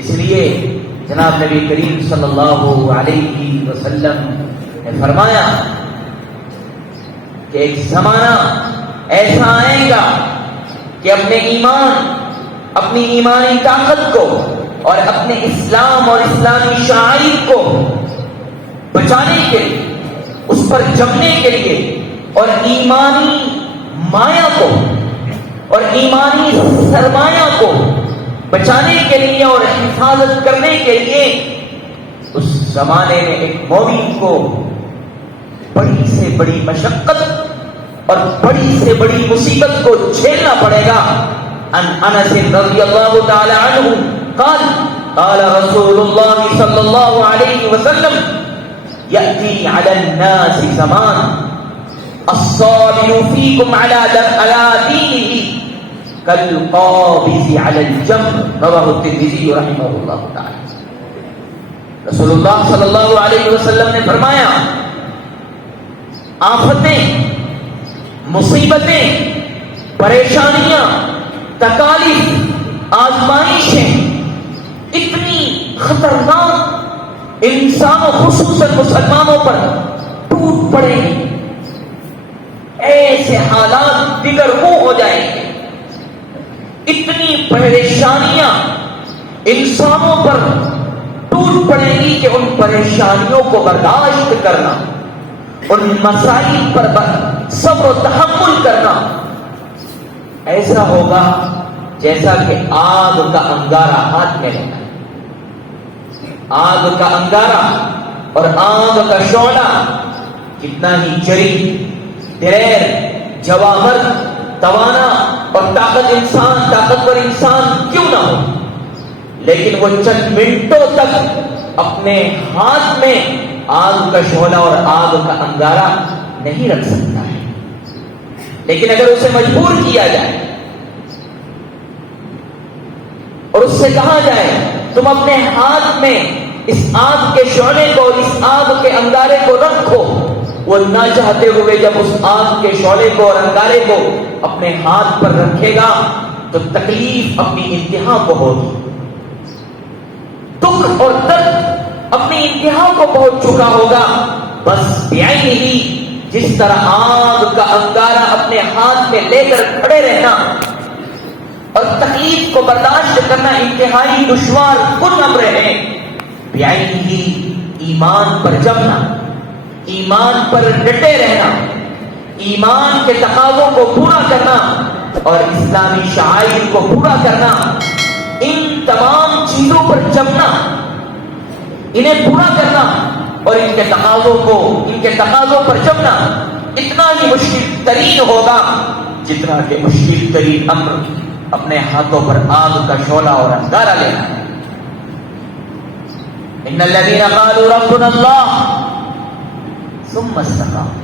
اس لیے جناب نبی کریم صلی اللہ علیہ وسلم نے فرمایا کہ ایک زمانہ ایسا آئے گا کہ اپنے ایمان، اپنی ایمانی طاقت کو اور اپنے اسلام اور اسلامی شعائر کو بچانے کے لیے، اس پر جمنے کے لیے اور ایمانی مایا کو اور ایمانی سرمایہ کو بچانے کے لیے اور حفاظت کرنے کے لیے اس زمانے میں ایک مومن کو بڑی سے بڑی مشقت اور بڑی سے بڑی مصیبت کو جھیلنا پڑے گا۔ عن انس رضی اللہ تعالی عنہ قال قال رسول اللہ صلی اللہ علیہ وسلم یأتی علی الناس زمان الصابر فیکم علی دینہ کالقابض علی الجمر، رواہ الترمذی رحمہ اللہ تعالی۔ رسول اللہ صلی اللہ علیہ وسلم نے فرمایا آفتیں، مصیبتیں، پریشانیاں، تکالیف، آزمائشیں اتنی خطرناک انسانوں خصوصاً مسلمانوں پر ٹوٹ پڑیں گے، ایسے حالات دیگر وہ ہو جائیں گے، اتنی پریشانیاں انسانوں پر ٹوٹ پڑیں گی کہ ان پریشانیوں کو برداشت کرنا، ان مسائل پر صبر و تحمل کرنا ایسا ہوگا جیسا کہ آگ کا انگارہ ہاتھ میں لینا ہے۔ آگ کا انگارہ اور آگ کا شعلہ کتنا ہی جری، دلیر، جواہر، توانا اور طاقتور انسان کیوں نہ ہو، لیکن وہ چند منٹوں تک اپنے ہاتھ میں آگ کا شعلہ اور آگ کا انگارہ نہیں رکھ سکتا ہے۔ لیکن اگر اسے مجبور کیا جائے اور اس سے کہا جائے تم اپنے ہاتھ میں اس آگ کے شعلے کو اور اس آگ کے انگارے کو رکھو، وہ نہ چاہتے ہوئے جب اس آگ کے شعلے کو اور انگارے کو اپنے ہاتھ پر رکھے گا تو تکلیف اپنی انتہا کو ہوگی، دکھ اور درد اپنی انتہا کو پہنچ چکا ہوگا۔ بس بعینہ، جس طرح آگ کا انگارہ اپنے ہاتھ میں لے کر کھڑے رہنا اور تکلیف کو برداشت کرنا انتہائی دشوار کن امر ہے، بعینہ ایمان پر جمنا، ایمان پر ڈٹے رہنا، ایمان کے تقاضوں کو پورا کرنا اور اسلامی شعائر کو پورا کرنا، ان تمام چیزوں پر جمنا، انہیں پورا کرنا اور ان کے تقاضوں پر جمنا اتنا ہی مشکل ترین ہوگا جتنا کہ مشکل ترین امر اپنے ہاتھوں پر آگ کا شعلہ اور انگارہ لینا ہے۔ ان الذين قالوا ربنا الله ثم استقاموا،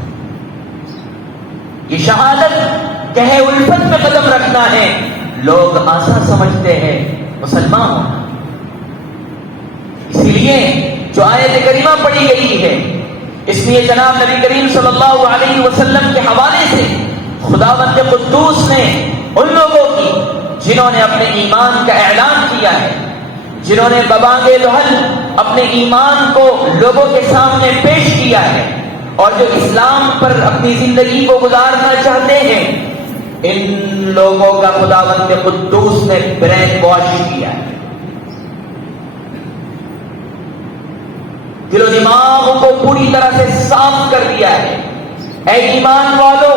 یہ شہادت کہے الفت میں قدم رکھنا ہے۔ لوگ آسان سمجھتے ہیں مسلمان ہونا، اسی لیے جو آیت کریمہ پڑھی گئی ہے اس میں جناب نبی کریم صلی اللہ علیہ وسلم کے حوالے سے خداوند قدوس نے ان لوگوں کی جنہوں نے اپنے ایمان کا اعلان کیا ہے، جنہوں نے ببانگ لہل اپنے ایمان کو لوگوں کے سامنے پیش کیا ہے اور جو اسلام پر اپنی زندگی کو گزارنا چاہتے ہیں، ان لوگوں کا خداوند قدوس نے برین واش کیا ہے، دل و دماغ کو پوری طرح سے صاف کر دیا ہے۔ اے ایمان والو،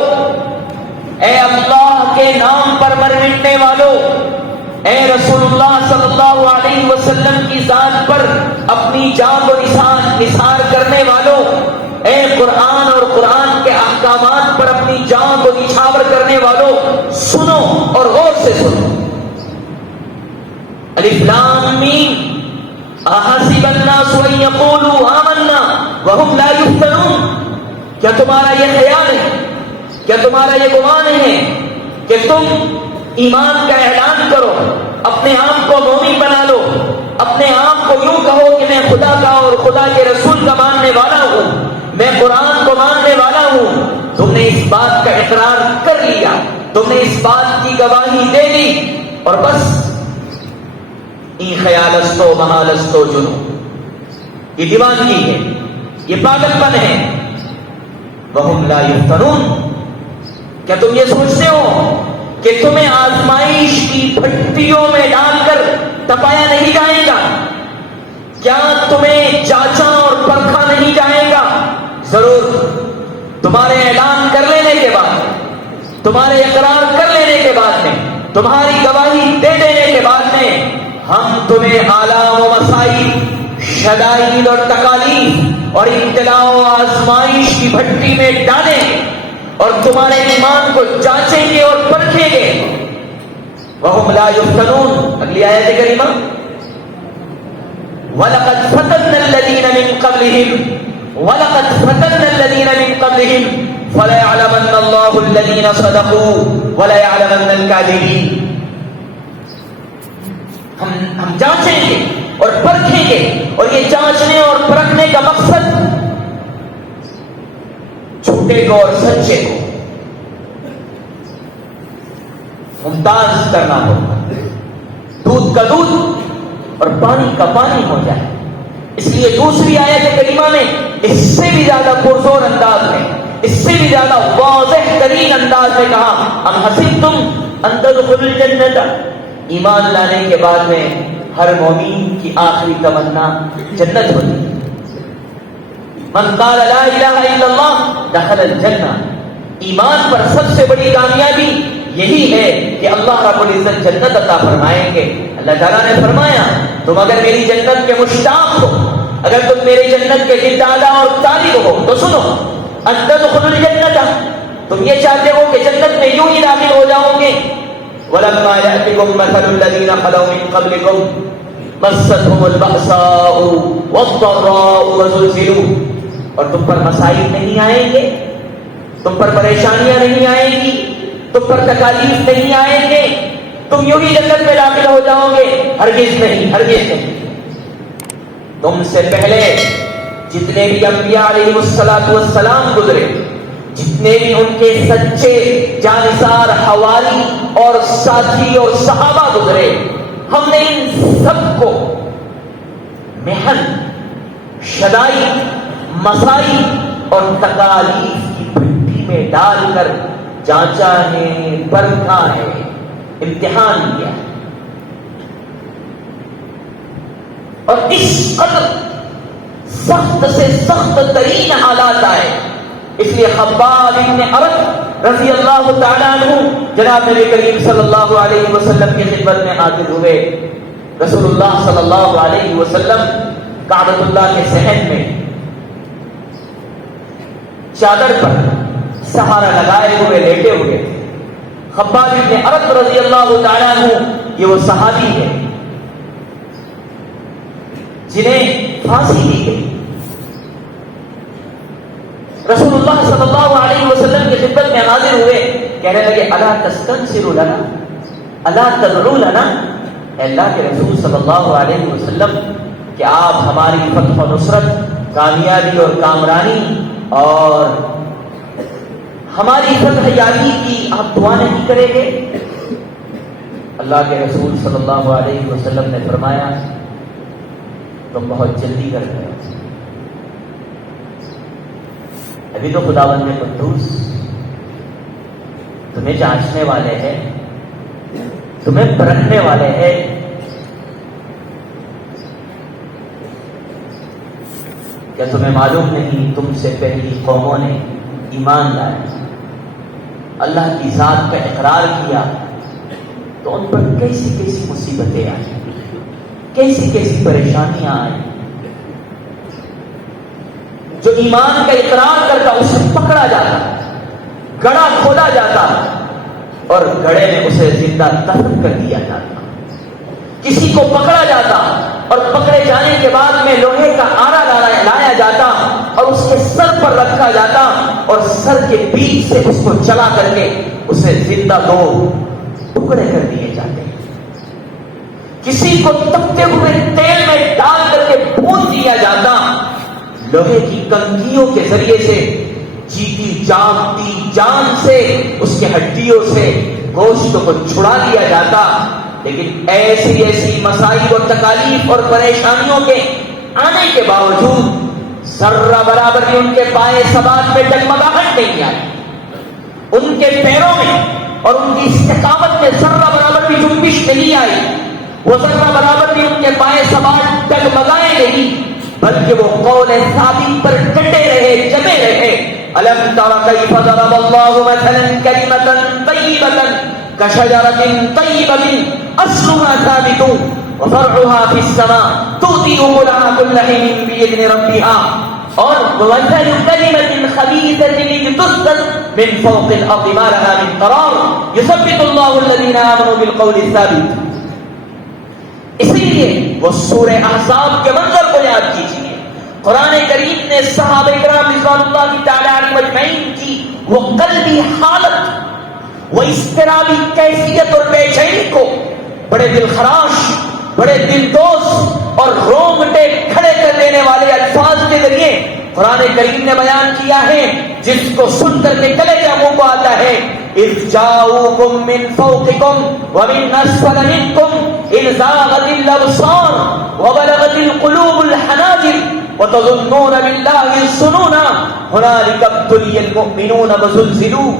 اے اللہ کے نام پر مر مٹنے والو، اے رسول اللہ صلی اللہ علیہ وسلم کی ذات پر اپنی جان و نثار کرنے والو، اے قرآن اور قرآن کے احکامات پر اپنی جان کو نچھاور کرنے والو، سنو اور غور سے سنو۔ الف لام میم، احسب الناس ان یقولوا آمنا وهم لا یفتنون، کیا تمہارا یہ خیال ہے، کیا تمہارا یہ گمان ہے کہ تم ایمان کا اعلان کرو، اپنے آپ کو مومن بنا لو، اپنے آپ کو یوں کہو کہ میں خدا کا اور خدا کے رسول کا ماننے والا ہوں، میں قرآن کو ماننے والا ہوں، تم نے اس بات کا اقرار کر لیا، تم نے اس بات کی گواہی دے دی اور بس این خیالستو محالستو جنو، یہ دیوانگی ہے، یہ پاگل پن ہے۔ وَهُمْ لَا يُفْتَنُونَ، کیا تم یہ سوچتے ہو کہ تمہیں آزمائش کی بھٹیوں میں ڈال کر تپایا نہیں جائے گا؟ کیا تمہیں جانچا اور پرکھا نہیں جائے گا؟ ضرور، تمہارے اعلان کر لینے کے بعد، تمہارے اقرار کر لینے کے بعد میں، تمہاری گواہی دے دینے کے بعد میں ہم تمہیں آلام و مصائب، شدائد اور تکالیف اور ابتلاء و آزمائش کی بھٹی میں ڈالیں گے اور تمہارے ایمان کو جانچیں گے اور پرکھیں گے۔ وَهُمْ لَا يُفْتَنُونَ، اگلی آیت کریمہ، وَلَقَدْ فَتَنَّا الَّذِينَ مِن قَبْلِهِمْ وَلَقَدْ فَتَنَّا الَّذِينَ مِن قَبْلِهِمْ فَلَيَعْلَمَنَّ اللَّهُ الَّذِينَ صَدَقُوا وَلَيَعْلَمَنَّ الْكَاذِبِينَ۔ ہم جانچیں گے اور پرکھیں گے، اور یہ جانچنے اور پرکھنے کا مقصد جھوٹے کو اور سچے کو ممتاز کرنا ہوگا، دودھ کا دودھ اور پانی کا پانی ہو جائے۔ اس لیے دوسری آیت کریمہ میں اس سے بھی زیادہ پرزور انداز میں، اس سے بھی زیادہ واضح ترین انداز میں کہا، ام حسبتم ان تدخلوا الجنۃ، ایمان لانے کے بعد میں ہر مومن کی آخری تمنا جنت ہوتی ہے۔ من قال لا الہ الا اللہ دخل الجنہ، ایمان پر سب سے بڑی کامیابی یہی ہے کہ اللہ رب العزت جنت عطا فرمائیں گے۔ اللہ تعالیٰ نے فرمایا تم اگر میری جنت کے مشتاق ہو، اگر تم میری جنت کے دلدادہ اور طالب ہو تو سنو، ان تدخلوا الجنہ، تم یہ چاہتے ہو کہ جنت میں یوں ہی داخل ہو جاؤ گے۔ وَلَمَّا يَأْتِكُم مَّثَلُ الَّذِينَ خَلَوْا مِن قَبْلِكُم مَّسَّتْهُمُ الْبَأْسَاءُ وَالضَّرَّاءُ وَزُلْزِلُوا، اور تم پر مصائب نہیں آئیں گے، تم پر پریشانیاں نہیں آئیں گی، تم پر تکالیف نہیں آئیں گے، تم یوں ہی جنت میں داخل ہو جاؤ گے؟ ہرگز نہیں، ہرگز نہیں۔ تم سے پہلے جتنے بھی انبیاء علیہ السلام گزرے، جتنے بھی ان کے سچے جانثار حوالی اور ساتھی اور صحابہ گزرے، ہم نے ان سب کو محن، شدائد، مصائب اور تکالیف کی بھٹی میں ڈال کر جانچا ہے، پرکھا ہے، امتحان کیا ہے، اور اس قدر سخت سے سخت ترین حالات آئے۔ اس لیے خباب بن ارت رضی اللہ تعالیٰ عنہ جناب نبی کریم صلی اللہ علیہ وسلم کی خدمت میں حاضر ہوئے۔ رسول اللہ صلی اللہ علیہ وسلم کعبۃ اللہ کے صحن میں چادر پر سہارا لگائے ہوئے لیٹے ہوئے تھے۔ خباب بن ارت رضی اللہ تعالیٰ عنہ یہ وہ صحابی ہے جنہیں پھانسی دی گئی۔ رسول اللہ صلی اللہ علیہ وسلم کی خدمت میں حاضر ہوئے، کہنے لگے الا تستنصروا لنا، الا تدعوا لنا، اے اللہ کے رسول صلی اللہ علیہ وسلم کہ آپ ہماری فتح و نصرت، کامیابی اور کامرانی اور ہماری فتح یابی کی آپ دعا نہیں کریں گے؟ اللہ کے رسول صلی اللہ علیہ وسلم نے فرمایا تم بہت جلدی کر رہے ہو، ابھی تو خداوند قدوس تمہیں جانچنے والے ہیں، تمہیں پرکھنے والے ہیں۔ کیا تمہیں معلوم نہیں تم سے پہلی قوموں نے ایمان لایا، اللہ کی ذات کا اقرار کیا تو ان پر کیسی کیسی مصیبتیں آئیں، کیسی کیسی پریشانیاں آئیں۔ جو ایمان کا اقرار کرتا اسے پکڑا جاتا، گڑھا کھودا جاتا اور گڑھے میں اسے زندہ دفن کر دیا جاتا۔ کسی کو پکڑا جاتا اور پکڑے جانے کے بعد میں لوہے کا آرا لایا جاتا اور اس کے سر پر رکھا جاتا اور سر کے بیچ سے اس کو چلا کر کے اسے زندہ دو ٹکڑے کر دیے جاتے۔ کسی کو تپتے ہوئے تیل میں ڈال کر کے بھون دیا جاتا، لوہے کی کنگھیوں کے ذریعے سے جیتی جاگتی جان سے اس کے ہڈیوں سے گوشت کو چھڑا دیا جاتا لیکن ایسی ایسی مسائل اور تکالیف اور پریشانیوں کے آنے کے باوجود ذرہ برابر بھی ان کے پائے ثبات میں ڈگمگاہٹ نہیں آئی، ان کے پیروں میں اور ان کی استقامت میں ذرہ برابر بھی جنبش نہیں آئی، وہ ذرہ برابر بھی ان کے پائے ثبات ڈگمگائے نہیں، بلکہ وہ قول ثابت پر ڈٹے رہے، جمے رہے۔ الم تر کیف ضرب اللہ مثلا کلمۃ طیبۃ کشجرۃ طیبۃ اصلها ثابت وفرعها في السماء تؤتي أكلها كل حين بإذن ربها، اور ومثل كلمة خبيثة اجتثت من فوق الأرض ما لها من قرار يثبت الله الذين آمنوا بالقول الثابت۔ اسی لیے وہ سورہ احزاب کے منظر کو یاد کیجیے، قرآن کریم نے صحابہ کرام رضوان اللہ تعالی علیہم اجمعین کی وہ قلبی حالت، وہ اضطرابی کیفیت اور بے چینی کو بڑے دلخراش، بڑے دلدوز اور رونگٹے کھڑے کر دینے والے الفاظ کے ذریعے قرآن کریم نے بیان کیا ہے، جس کو سن کر کے کلیجہ منہ کو آتا ہے۔ اذ جاؤکم من فوقکم ومن اسفل منکم اذ زاغت الابصار وبلغت القلوب الحناجر وتظنون بالله الظنونا هنالك ابتلي المؤمنون وزلزلوا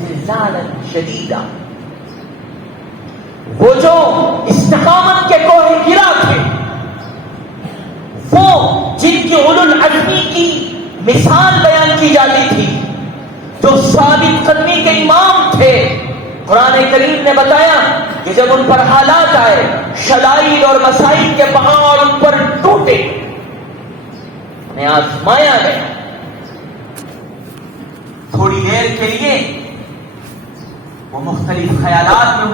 زلزالا شديدا۔ وہ جو استقامت کے کوہ گرا تھے، وہ جن کی اولو العزمی کی مثال بیان کی جاتی تھی، جو ثابت قدمی کے امام تھے، قرآن کریم نے بتایا کہ جب ان پر حالات آئے، شدائد اور مسائل کے پہاڑ ان پر ٹوٹے، انہیں آزمایا گیا، تھوڑی دیر کے لیے وہ مختلف خیالات میں